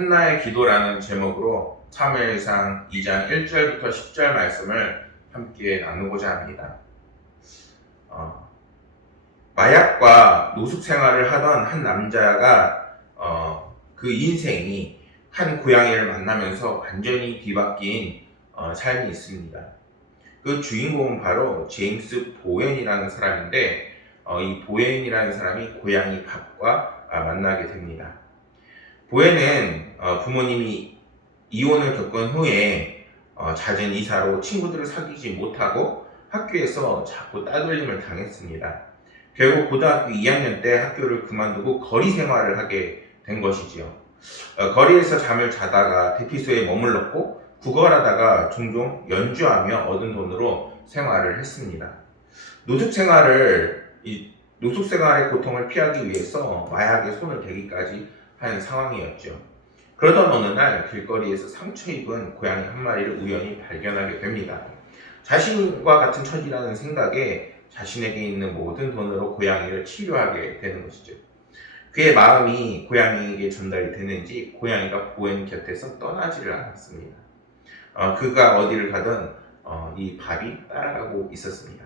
한나의 기도라는 제목으로 사무엘상 2장 1절부터 10절 말씀을 함께 나누고자 합니다. 마약과 노숙 생활을 하던 한 남자가 그 인생이 한 고양이를 만나면서 완전히 뒤바뀐 삶이 있습니다. 그 주인공은 바로 제임스 보웬이라는 사람인데 이 보웬이라는 사람이 고양이 밥과 만나게 됩니다. 보웬은 부모님이 이혼을 겪은 후에 잦은 이사로 친구들을 사귀지 못하고 학교에서 자꾸 따돌림을 당했습니다. 결국 고등학교 2학년 때 학교를 그만두고 거리 생활을 하게 된 것이지요. 거리에서 잠을 자다가 대피소에 머물렀고 구걸하다가 종종 연주하며 얻은 돈으로 생활을 했습니다. 노숙 생활의 고통을 피하기 위해서 마약에 손을 대기까지 한 상황이었죠. 그러던 어느 날 길거리에서 상처 입은 고양이 한 마리를 우연히 발견하게 됩니다. 자신과 같은 처지라는 생각에 자신에게 있는 모든 돈으로 고양이를 치료하게 되는 것이죠. 그의 마음이 고양이에게 전달이 되는지 고양이가 보웬 곁에서 떠나지를 않았습니다. 그가 어디를 가든 이 밥이 따라가고 있었습니다.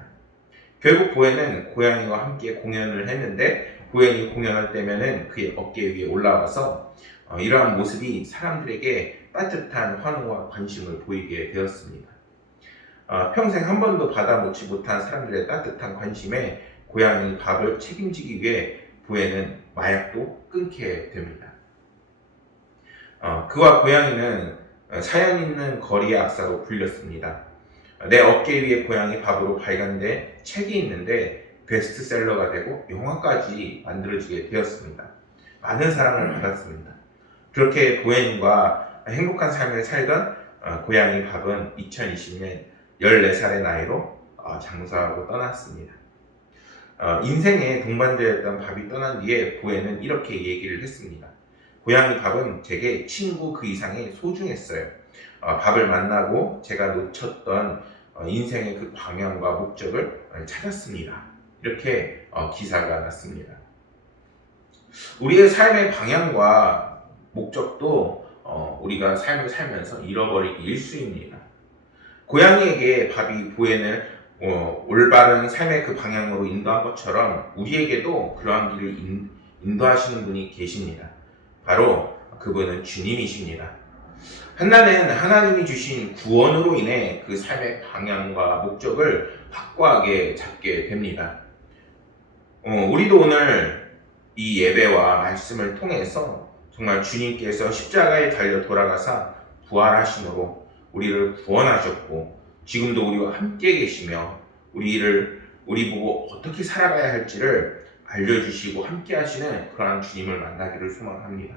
결국 보웬은 고양이와 함께 공연을 했는데 보웬이 공연할 때면은 그의 어깨 위에 올라와서 이러한 모습이 사람들에게 따뜻한 환호와 관심을 보이게 되었습니다. 평생 한 번도 받아먹지 못한 사람들의 따뜻한 관심에 고양이 밥을 책임지기 위해 보웬은 마약도 끊게 됩니다. 그와 고양이는 사연 있는 거리의 악사로 불렸습니다. 내 어깨 위에 고양이 밥으로 발간된 책이 있는데 베스트셀러가 되고 영화까지 만들어지게 되었습니다. 많은 사랑을 받았습니다. 그렇게 보웬과 행복한 삶을 살던 고양이 밥은 2020년 14살의 나이로 장사하고 떠났습니다. 인생의 동반자였던 밥이 떠난 뒤에 보웬은 이렇게 얘기를 했습니다. 고양이 밥은 제게 친구 그 이상의 소중했어요. 밥을 만나고 제가 놓쳤던 인생의 그 방향과 목적을 찾았습니다. 이렇게 기사가 났습니다. 우리의 삶의 방향과 목적도 우리가 삶을 살면서 잃어버리기 일쑤입니다. 고양이에게 밥이 보웬을 올바른 삶의 그 방향으로 인도한 것처럼 우리에게도 그러한 길을 인도하시는 분이 계십니다. 바로 그분은 주님이십니다. 한나는 하나님이 주신 구원으로 인해 그 삶의 방향과 목적을 확고하게 잡게 됩니다. 우리도 오늘 이 예배와 말씀을 통해서 정말 주님께서 십자가에 달려 돌아가사 부활하심으로 우리를 구원하셨고 지금도 우리와 함께 계시며 우리 보고 어떻게 살아가야 할지를 알려주시고 함께 하시는 그러한 주님을 만나기를 소망합니다.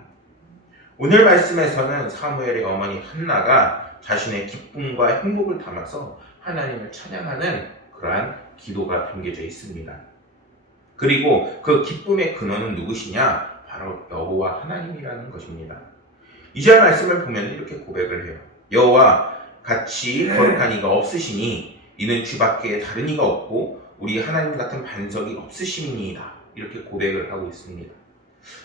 오늘 말씀에서는 사무엘의 어머니 한나가 자신의 기쁨과 행복을 담아서 하나님을 찬양하는 그러한 기도가 담겨져 있습니다. 그리고 그 기쁨의 근원은 누구시냐? 바로 여호와 하나님이라는 것입니다. 2절 말씀을 보면 이렇게 고백을 해요. 여호와 같이 거룩한 이가 없으시니 이는 주밖에 다른 이가 없고 우리 하나님 같은 반석이 없으심이니이다. 이렇게 고백을 하고 있습니다.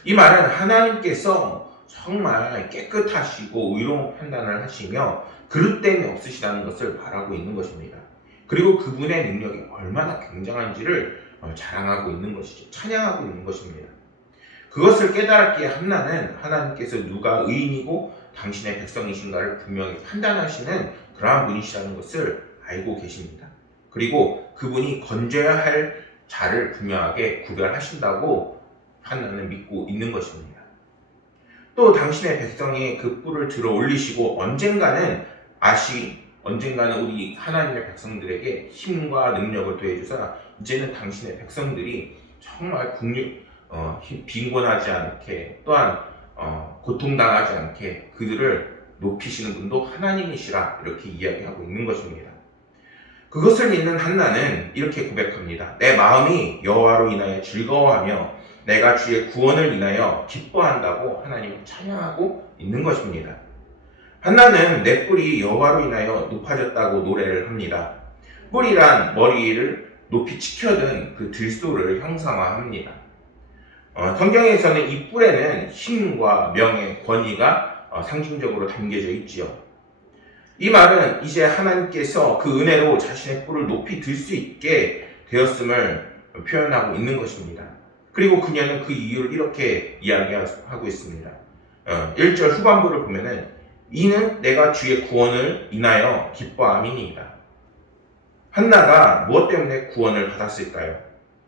이 말은 하나님께서 정말 깨끗하시고 의로운 판단을 하시며 그릇됨이 없으시다는 것을 말하고 있는 것입니다. 그리고 그분의 능력이 얼마나 굉장한지를 자랑하고 있는 것이죠. 찬양하고 있는 것입니다. 그것을 깨달았기에 한나는 하나님께서 누가 의인이고 당신의 백성이신가를 분명히 판단하시는 그러한 분이시라는 것을 알고 계십니다. 그리고 그분이 건져야 할 자를 분명하게 구별하신다고 한나는 믿고 있는 것입니다. 또 당신의 백성이 그 뿔을 들어 올리시고 언젠가는 우리 하나님의 백성들에게 힘과 능력을 더해주사 이제는 당신의 백성들이 정말 빈곤하지 않게 또한 고통당하지 않게 그들을 높이시는 분도 하나님이시라 이렇게 이야기하고 있는 것입니다. 그것을 믿는 한나는 이렇게 고백합니다. 내 마음이 여호와로 인하여 즐거워하며 내가 주의 구원을 인하여 기뻐한다고 하나님을 찬양하고 있는 것입니다. 한나는 내 뿔이 여호와로 인하여 높아졌다고 노래를 합니다. 뿔이란 머리를 높이 치켜든 그 들소를 형상화합니다. 성경에서는 이 뿔에는 힘과 명예, 권위가 상징적으로 담겨져 있지요. 이 말은 이제 하나님께서 그 은혜로 자신의 뿔을 높이 들 수 있게 되었음을 표현하고 있는 것입니다. 그리고 그녀는 그 이유를 이렇게 이야기하고 있습니다. 1절 후반부를 보면은 이는 내가 주의 구원을 인하여 기뻐함이니이다. 한나가 무엇 때문에 구원을 받았을까요?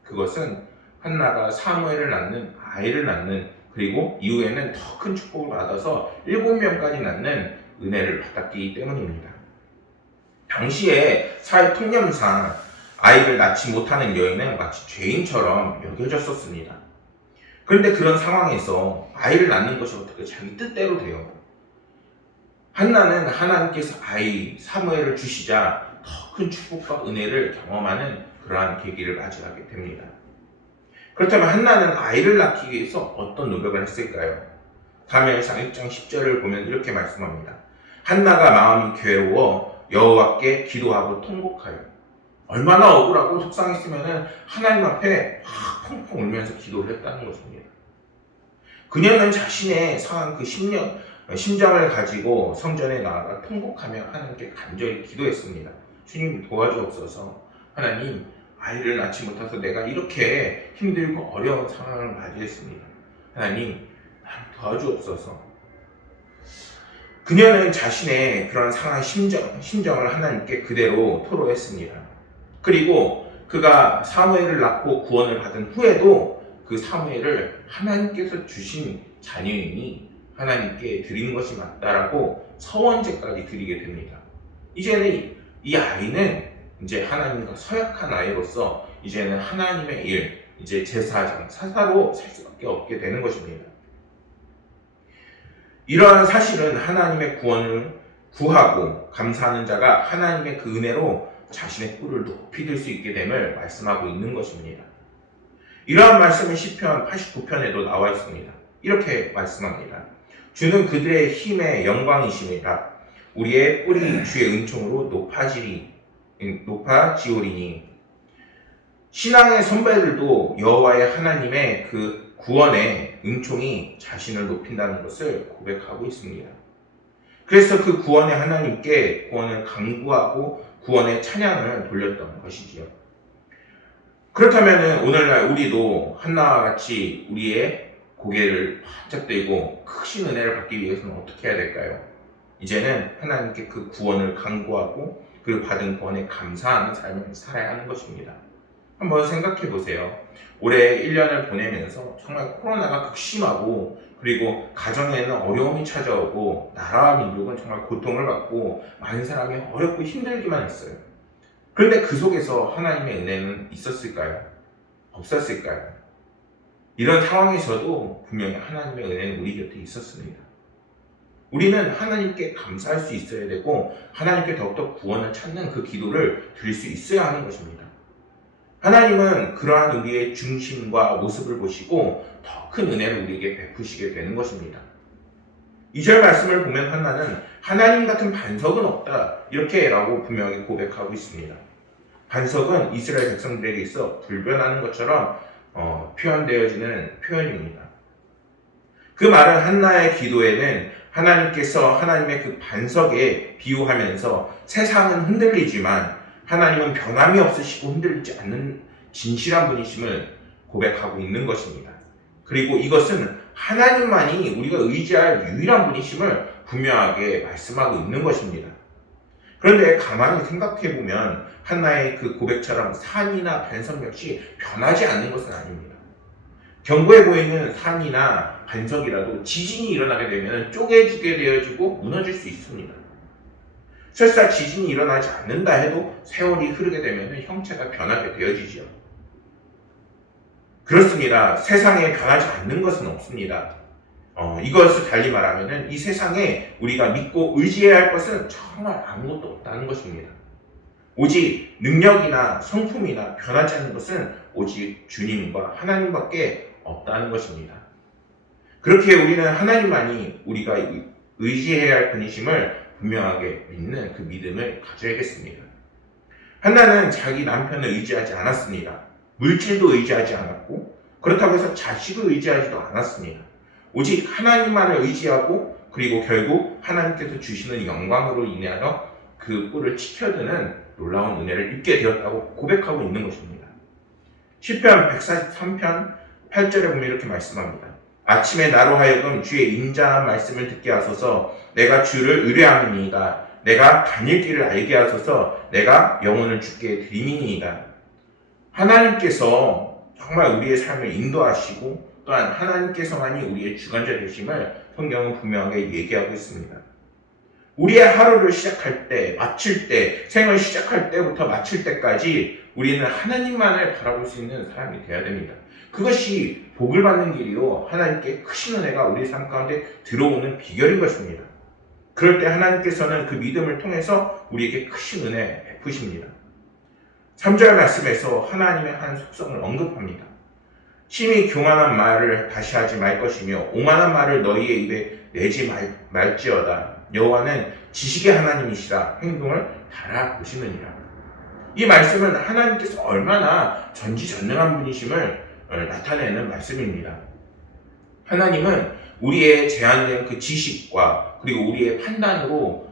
그것은 한나가 사무엘을 낳는 아이를 낳는, 그리고 이후에는 더 큰 축복을 받아서 7명까지 낳는 은혜를 받았기 때문입니다. 당시에 사회 통념상 아이를 낳지 못하는 여인은 마치 죄인처럼 여겨졌었습니다. 그런데 그런 상황에서 아이를 낳는 것이 어떻게 자기 뜻대로 돼요. 한나는 하나님께서 아이 사무엘을 주시자 더 큰 축복과 은혜를 경험하는 그러한 계기를 맞이하게 됩니다. 그렇다면 한나는 아이를 낳기 위해서 어떤 노력을 했을까요? 사무엘상 1장 10절을 보면 이렇게 말씀합니다. 한나가 마음이 괴로워 여호와께 기도하고 통곡하여. 얼마나 억울하고 속상했으면 하나님 앞에 막 펑펑 울면서 기도를 했다는 것입니다. 그녀는 자신의 상한 그 심정을 가지고 성전에 나아가 통곡하며 하나님께 간절히 기도했습니다. 주님 도와주옵소서. 하나님, 아이를 낳지 못해서 내가 이렇게 힘들고 어려운 상황을 맞이했습니다. 하나님, 나를 도와주옵소서. 그녀는 자신의 그런 상한 심정을 하나님께 그대로 토로했습니다. 그리고 그가 사무엘을 낳고 구원을 받은 후에도 그 사무엘을 하나님께서 주신 자녀이니 하나님께 드린 것이 맞다라고 서원제까지 드리게 됩니다. 이제는 이 아이는 이제 하나님과 서약한 아이로서 이제는 하나님의 일, 이제 제사장, 사사로 살 수밖에 없게 되는 것입니다. 이러한 사실은 하나님의 구원을 구하고 감사하는 자가 하나님의 그 은혜로 자신의 뿔을 높이 들 수 있게 됨을 말씀하고 있는 것입니다. 이러한 말씀은 시편 89편에도 나와 있습니다. 이렇게 말씀합니다. 주는 그들의 힘의 영광이심이라. 우리의 뿔이 주의 은총으로 높아지오리니. 신앙의 선배들도 여호와의 하나님의 그 구원의 은총이 자신을 높인다는 것을 고백하고 있습니다. 그래서 그 구원의 하나님께 구원을 간구하고 구원의 찬양을 돌렸던 것이지요. 그렇다면 오늘날 우리도 한나와 같이 우리의 고개를 바짝 들고 크신 은혜를 받기 위해서는 어떻게 해야 될까요? 이제는 하나님께 그 구원을 간구하고 그 받은 구원에 감사하는 삶을 살아야 하는 것입니다. 한번 생각해 보세요. 올해 1년을 보내면서 정말 코로나가 극심하고, 그리고 가정에는 어려움이 찾아오고, 나라와 민족은 정말 고통을 받고, 많은 사람이 어렵고 힘들기만 했어요. 그런데 그 속에서 하나님의 은혜는 있었을까요? 없었을까요? 이런 상황에서도 분명히 하나님의 은혜는 우리 곁에 있었습니다. 우리는 하나님께 감사할 수 있어야 되고, 하나님께 더욱더 구원을 찾는 그 기도를 드릴 수 있어야 하는 것입니다. 하나님은 그러한 우리의 중심과 모습을 보시고 더 큰 은혜를 우리에게 베푸시게 되는 것입니다. 2절 말씀을 보면 한나는 하나님 같은 반석은 없다, 이렇게라고 분명히 고백하고 있습니다. 반석은 이스라엘 백성들에게 있어 불변하는 것처럼 표현되어지는 표현입니다. 그 말은 한나의 기도에는 하나님께서 하나님의 그 반석에 비유하면서 세상은 흔들리지만 하나님은 변함이 없으시고 흔들리지 않는 진실한 분이심을 고백하고 있는 것입니다. 그리고 이것은 하나님만이 우리가 의지할 유일한 분이심을 분명하게 말씀하고 있는 것입니다. 그런데 가만히 생각해보면 한나의 그 고백처럼 산이나 반석 역시 변하지 않는 것은 아닙니다. 견고해 보이는 산이나 반석이라도 지진이 일어나게 되면 쪼개지게 되어지고 무너질 수 있습니다. 설사 지진이 일어나지 않는다 해도 세월이 흐르게 되면 형체가 변하게 되어지죠. 그렇습니다. 세상에 변하지 않는 것은 없습니다. 이것을 달리 말하면 이 세상에 우리가 믿고 의지해야 할 것은 정말 아무것도 없다는 것입니다. 오직 능력이나 성품이나 변하지 않는 것은 오직 주님과 하나님밖에 없다는 것입니다. 그렇게 우리는 하나님만이 우리가 의지해야 할 분이심을 분명하게 믿는 그 믿음을 가져야겠습니다. 한나는 자기 남편을 의지하지 않았습니다. 물질도 의지하지 않았고, 그렇다고 해서 자식을 의지하지도 않았습니다. 오직 하나님만을 의지하고 그리고 결국 하나님께서 주시는 영광으로 인하여 그 뿔을 치켜드는 놀라운 은혜를 입게 되었다고 고백하고 있는 것입니다. 시편 143편 8절에 보면 이렇게 말씀합니다. 아침에 나로 하여금 주의 인자한 말씀을 듣게 하소서. 내가 주를 의뢰함이니이다. 내가 다닐 길을 알게 하소서. 내가 영혼을 주께 드리미니이다. 하나님께서 정말 우리의 삶을 인도하시고 또한 하나님께서만이 우리의 주관자 되심을 성경은 분명하게 얘기하고 있습니다. 우리의 하루를 시작할 때, 마칠 때, 생을 시작할 때부터 마칠 때까지 우리는 하나님만을 바라볼 수 있는 사람이 되어야 됩니다. 그것이 복을 받는 길이요, 하나님께 크신 은혜가 우리 삶 가운데 들어오는 비결인 것입니다. 그럴 때 하나님께서는 그 믿음을 통해서 우리에게 크신 은혜 베푸십니다. 3절 말씀에서 하나님의 한 속성을 언급합니다. 심히 교만한 말을 다시 하지 말 것이며 오만한 말을 너희의 입에 내지 말지어다. 여호와는 지식의 하나님이시라 행동을 달아보시느니라. 이 말씀은 하나님께서 얼마나 전지전능한 분이심을 나타내는 말씀입니다. 하나님은 우리의 제한된 그 지식과 그리고 우리의 판단으로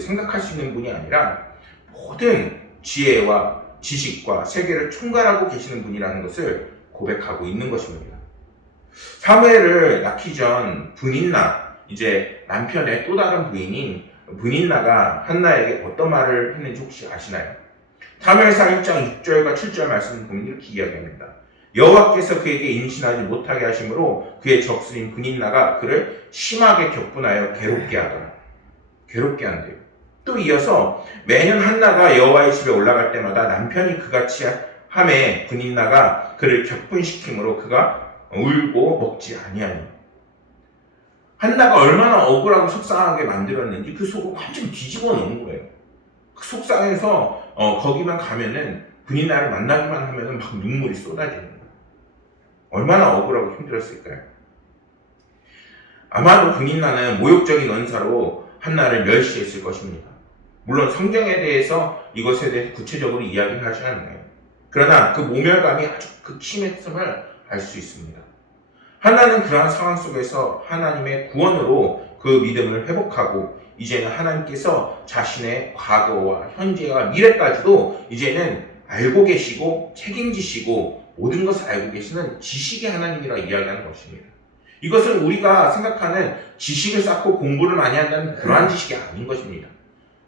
생각할 수 있는 분이 아니라 모든 지혜와 지식과 세계를 총괄하고 계시는 분이라는 것을 고백하고 있는 것입니다. 사무엘을 낳기 전 브닌나, 이제 남편의 또 다른 부인인 브닌나가 한나에게 어떤 말을 했는지 혹시 아시나요? 사무엘상 1장 6절과 7절 말씀을 보면 이렇게 이야기합니다. 여호와께서 그에게 임신하지 못하게 하심으로 그의 적수인 브닌나가 그를 심하게 격분하여 괴롭게 하더라. 괴롭게 한대요. 또 이어서 매년 한나가 여호와의 집에 올라갈 때마다 남편이 그같이 함에 브닌나가 그를 격분시키므로 그가 울고 먹지 아니하니. 한나가 얼마나 억울하고 속상하게 만들었는지 그 속을 완전히 뒤집어 놓은 거예요. 그 속상해서 거기만 가면은 브닌나를 만나기만 하면은 막 눈물이 쏟아지는 거예요. 얼마나 억울하고 힘들었을까요? 아마도 브닌나는 모욕적인 언사로 한나를 멸시했을 것입니다. 물론 성경에 대해서 이것에 대해 구체적으로 이야기는 하지 않나요? 그러나 그 모멸감이 아주 극심했음을 알 수 있습니다. 한나는 그러한 상황 속에서 하나님의 구원으로 그 믿음을 회복하고 이제는 하나님께서 자신의 과거와 현재와 미래까지도 이제는 알고 계시고 책임지시고 모든 것을 알고 계시는 지식의 하나님이라 이야기하는 것입니다. 이것은 우리가 생각하는 지식을 쌓고 공부를 많이 한다는 그러한 지식이 아닌 것입니다.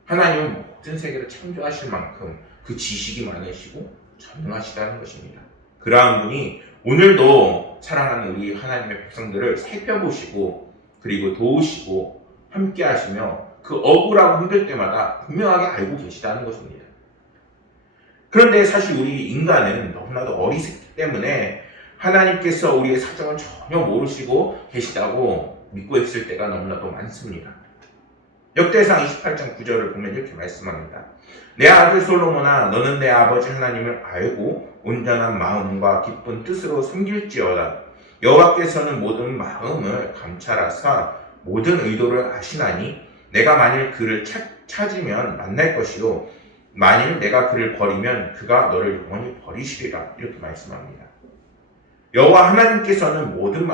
하나님은 모든 세계를 창조하실 만큼 그 지식이 많으시고 전능하시다는 것입니다. 그러한 분이 오늘도 사랑하는 우리 하나님의 백성들을 살펴보시고 그리고 도우시고 함께 하시며 그 억울하고 힘들 때마다 분명하게 알고 계시다는 것입니다. 그런데 사실 우리 인간은 너무나도 어리석기 때문에 하나님께서 우리의 사정을 전혀 모르시고 계시다고 믿고 있을 때가 너무나도 많습니다. 역대상 28장 9절을 보면 이렇게 말씀합니다. 내 아들 솔로몬아, 너는 내 아버지 하나님을 알고 온전한 마음과 기쁜 뜻으로 섬길지어다. 여호와께서는 모든 마음을 감찰하사 모든 의도를 아시나니 내가 만일 그를 찾으면 만날 것이요 만일 내가 그를 버리면 그가 너를 영원히 버리시리라. 이렇게 말씀합니다. 여호와 하나님께서는 모든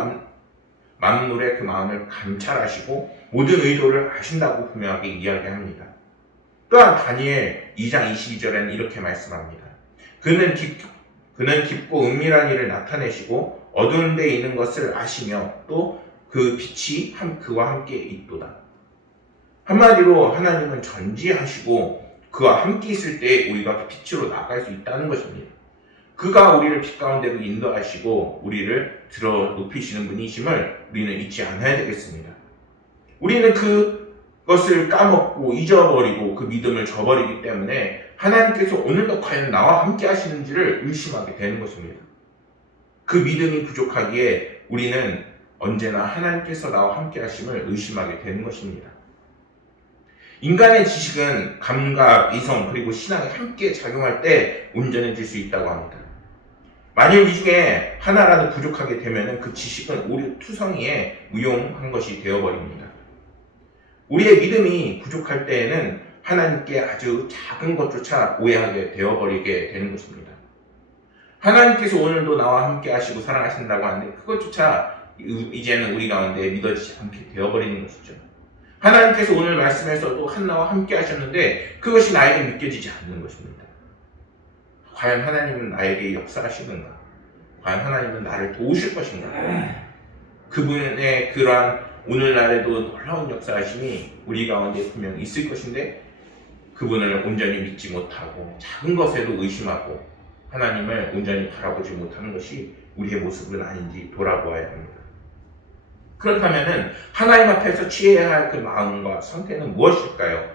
만물의 그 마음을 감찰하시고 모든 의도를 아신다고 분명하게 이야기합니다. 또한 다니엘 2장 22절에는 이렇게 말씀합니다. 그는 깊고 은밀한 일을 나타내시고 어두운 데 있는 것을 아시며 또 그 빛이 그와 함께 있도다. 한마디로 하나님은 전지하시고 그와 함께 있을 때 우리가 그 빛으로 나아갈 수 있다는 것입니다. 그가 우리를 빛 가운데로 인도하시고 우리를 들어 높이시는 분이심을 우리는 잊지 않아야 되겠습니다. 우리는 그것을 까먹고 잊어버리고 그 믿음을 저버리기 때문에 하나님께서 오늘도 과연 나와 함께 하시는지를 의심하게 되는 것입니다. 그 믿음이 부족하기에 우리는 언제나 하나님께서 나와 함께 하심을 의심하게 되는 것입니다. 인간의 지식은 감각, 이성, 그리고 신앙이 함께 작용할 때 온전해질 수 있다고 합니다. 만일 이 중에 하나라도 부족하게 되면 그 지식은 오히려 투성이에 무용한 것이 되어버립니다. 우리의 믿음이 부족할 때에는 하나님께 아주 작은 것조차 오해하게 되어버리게 되는 것입니다. 하나님께서 오늘도 나와 함께 하시고 사랑하신다고 하는데 그것조차 이제는 우리 가운데 믿어지지 않게 되어버리는 것이죠. 하나님께서 오늘 말씀에서도 한나와 함께 하셨는데 그것이 나에게 믿겨지지 않는 것입니다. 과연 하나님은 나에게 역사하시는가? 과연 하나님은 나를 도우실 것인가? 그분의 그러한 오늘날에도 놀라운 역사하심이 우리 가운데 분명히 있을 것인데 그분을 온전히 믿지 못하고 작은 것에도 의심하고 하나님을 온전히 바라보지 못하는 것이 우리의 모습은 아닌지 돌아보아야 합니다. 그렇다면 하나님 앞에서 취해야 할 그 마음과 상태는 무엇일까요?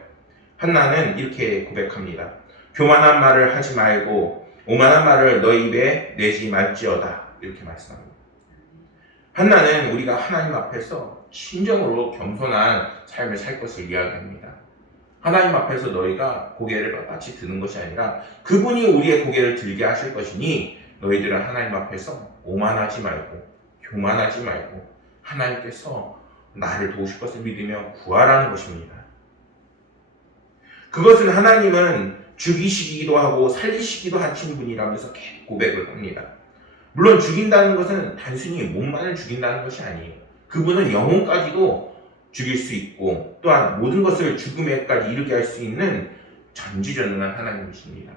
한나는 이렇게 고백합니다. 교만한 말을 하지 말고 오만한 말을 너희 입에 내지 말지어다. 이렇게 말씀합니다. 한나는 우리가 하나님 앞에서 진정으로 겸손한 삶을 살 것을 이야기합니다. 하나님 앞에서 너희가 고개를 빳빳이 드는 것이 아니라 그분이 우리의 고개를 들게 하실 것이니 너희들은 하나님 앞에서 오만하지 말고 교만하지 말고 하나님께서 나를 도우실 것을 믿으며 구하라는 것입니다. 그것은 하나님은 죽이시기도 하고 살리시기도 하신 분이라면서 계속 고백을 합니다. 물론 죽인다는 것은 단순히 몸만을 죽인다는 것이 아니에요. 그분은 영혼까지도 죽일 수 있고 또한 모든 것을 죽음에까지 이르게 할 수 있는 전지전능한 하나님이십니다.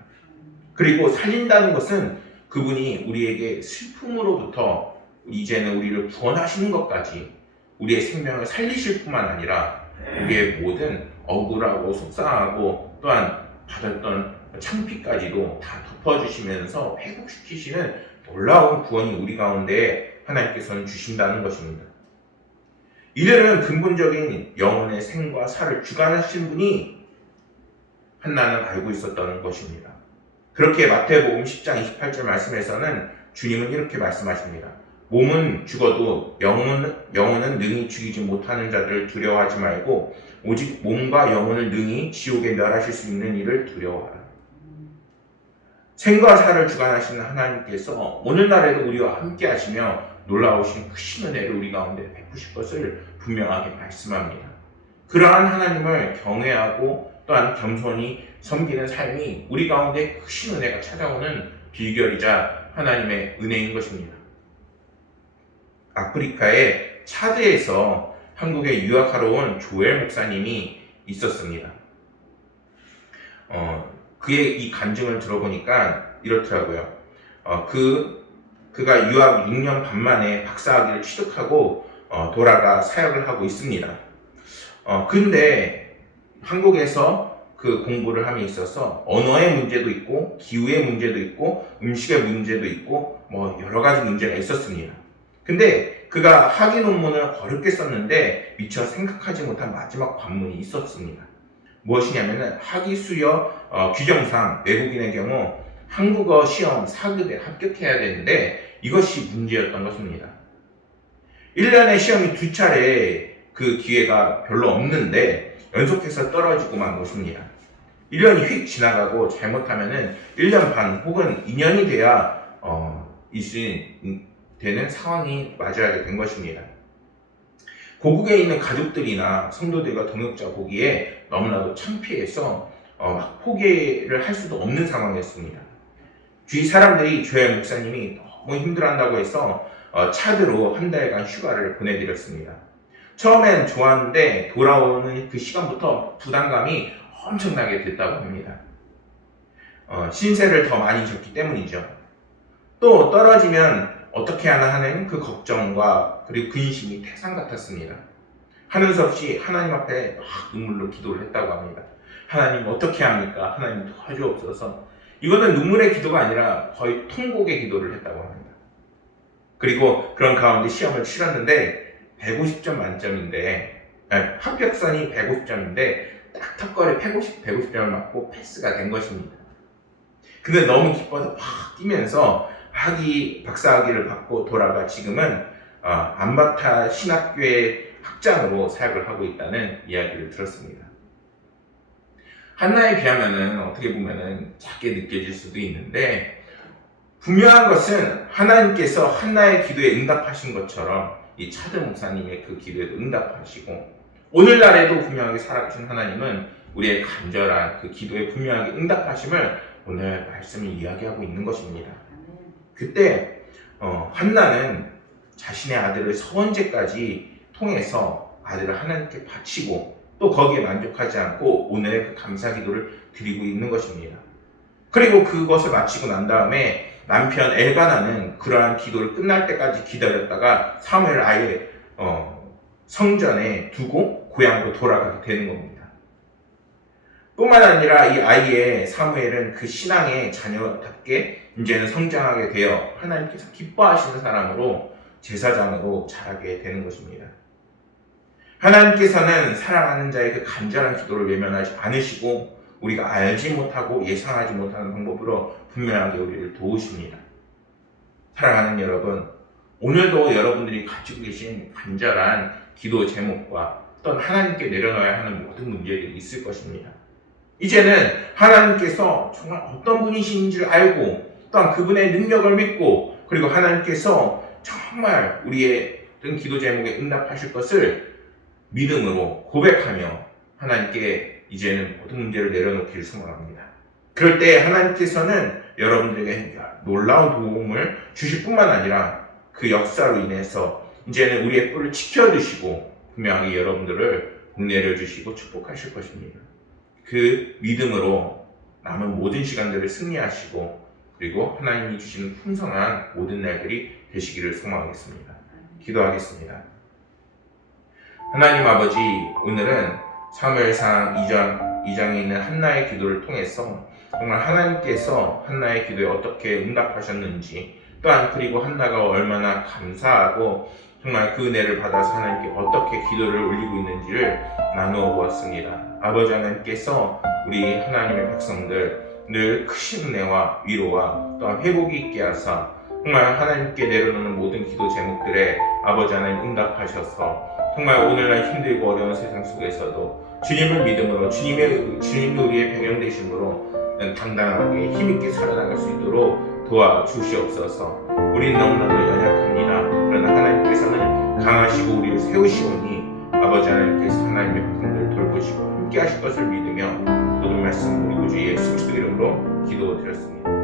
그리고 살린다는 것은 그분이 우리에게 슬픔으로부터 이제는 우리를 구원하시는 것까지 우리의 생명을 살리실 뿐만 아니라 우리의 모든 억울하고 속상하고 또한 받았던 창피까지도 다 덮어주시면서 회복시키시는 놀라운 구원이 우리 가운데 하나님께서는 주신다는 것입니다. 이들은 근본적인 영혼의 생과 사를 주관하신 분이 한나는 알고 있었다는 것입니다. 그렇게 마태복음 10장 28절 말씀에서는 주님은 이렇게 말씀하십니다. 몸은 죽어도 영혼은 능히 죽이지 못하는 자들을 두려워하지 말고 오직 몸과 영혼을 능히 지옥에 멸하실 수 있는 이를 두려워하라. 생과 사를 주관하시는 하나님께서 오늘날에도 우리와 함께 하시며 놀라우신 크신 은혜를 우리 가운데 베푸실 것을 분명하게 말씀합니다. 그러한 하나님을 경외하고 또한 겸손히 섬기는 삶이 우리 가운데 크신 은혜가 찾아오는 비결이자 하나님의 은혜인 것입니다. 아프리카의 차드에서 한국에 유학하러 온 조엘 목사님이 있었습니다. 그의 이 간증을 들어보니까 이렇더라고요. 그가 유학 6년 반 만에 박사학위를 취득하고 돌아가 사역을 하고 있습니다. 근데 한국에서 그 공부를 함에 있어서 언어의 문제도 있고 기후의 문제도 있고 음식의 문제도 있고 뭐 여러 가지 문제가 있었습니다. 근데 그가 학위 논문을 어렵게 썼는데 미처 생각하지 못한 마지막 관문이 있었습니다. 무엇이냐면은 학위 수여 규정상 외국인의 경우 한국어 시험 4급에 합격해야 되는데 이것이 문제였던 것입니다. 1년에 시험이 2차례 그 기회가 별로 없는데 연속해서 떨어지고 만 것입니다. 1년이 휙 지나가고 잘못하면은 1년 반 혹은 2년이 돼야 되는 상황이 맞이하게 된 것입니다. 고국에 있는 가족들이나 성도들과 동역자 보기에 너무나도 창피해서 포기를 할 수도 없는 상황이었습니다. 주위 사람들이 조엘 목사님이 너무 힘들어한다고 해서 차드로 한 달간 휴가를 보내드렸습니다. 처음엔 좋았는데 돌아오는 그 시간부터 부담감이 엄청나게 됐다고 합니다. 신세를 더 많이 졌기 때문이죠. 또 떨어지면 어떻게 하나 하는 그 걱정과 그리고 근심이 태산 같았습니다. 하는 수 없이 하나님 앞에 막 눈물로 기도를 했다고 합니다. 하나님 어떻게 합니까? 하나님 도와주옵소서. 이거는 눈물의 기도가 아니라 거의 통곡의 기도를 했다고 합니다. 그리고 그런 가운데 시험을 치렀는데 150점 만점인데 합격선이 150점인데 딱 턱걸이 150점을 맞고 패스가 된 것입니다. 근데 너무 기뻐서 막 뛰면서 박사학위를 받고 돌아가 지금은 안바타 신학교의 학장으로 사역을 하고 있다는 이야기를 들었습니다. 한나에 비하면은 어떻게 보면은 작게 느껴질 수도 있는데 분명한 것은 하나님께서 한나의 기도에 응답하신 것처럼 이 차드 목사님의 그 기도에도 응답하시고 오늘날에도 분명하게 살아계신 하나님은 우리의 간절한 그 기도에 분명하게 응답하심을 오늘 말씀을 이야기하고 있는 것입니다. 그때 한나는 자신의 아들을 서원제까지 통해서 아들을 하나님께 바치고 또 거기에 만족하지 않고 오늘의 그 감사 기도를 드리고 있는 것입니다. 그리고 그것을 마치고 난 다음에 남편 엘가나는 그러한 기도를 끝날 때까지 기다렸다가 사무엘을 아예 성전에 두고 고향으로 돌아가게 되는 겁니다. 뿐만 아니라 이 아이의 사무엘은 그 신앙의 자녀답게 이제는 성장하게 되어 하나님께서 기뻐하시는 사람으로 제사장으로 자라게 되는 것입니다. 하나님께서는 사랑하는 자의 그 간절한 기도를 외면하지 않으시고 우리가 알지 못하고 예상하지 못하는 방법으로 분명하게 우리를 도우십니다. 사랑하는 여러분, 오늘도 여러분들이 가지고 계신 간절한 기도 제목과 또는 하나님께 내려놓아야 하는 모든 문제들이 있을 것입니다. 이제는 하나님께서 정말 어떤 분이신지 를 알고 또한 그분의 능력을 믿고 그리고 하나님께서 정말 우리의 기도 제목에 응답하실 것을 믿음으로 고백하며 하나님께 이제는 모든 문제를 내려놓기를 소망합니다. 그럴 때 하나님께서는 여러분들에게 놀라운 도움을 주실 뿐만 아니라 그 역사로 인해서 이제는 우리의 뿔을 지켜주시고 분명히 여러분들을 내려주시고 축복하실 것입니다. 그 믿음으로 남은 모든 시간들을 승리하시고 그리고 하나님이 주시는 풍성한 모든 날들이 되시기를 소망하겠습니다. 기도하겠습니다. 하나님 아버지, 오늘은 사무엘상 2장에 있는 한나의 기도를 통해서 정말 하나님께서 한나의 기도에 어떻게 응답하셨는지 또한 그리고 한나가 얼마나 감사하고 정말 그 은혜를 받아서 하나님께 어떻게 기도를 올리고 있는지를 나누어 보았습니다. 아버지 하나님께서 우리 하나님의 백성들 늘 크신 은혜와 위로와 또한 회복이 있게 하사 정말 하나님께 내려놓는 모든 기도 제목들에 아버지 하나님 응답하셔서 정말 오늘날 힘들고 어려운 세상 속에서도 주님을 믿음으로 주님이 우리의 병영 되심으로 당당하게 힘있게 살아나갈 수 있도록 도와주시옵소서. 우리는 너무나도 연약합니다. 그러나 하나님께서는 강하시고 우리를 세우시오니 아버지 하나님께서 하나님의 백성들을 돌보시고 함께 하실 것을 믿으며 모든 말씀 우리 구주 예수 그리스도 이름으로 기도드렸습니다.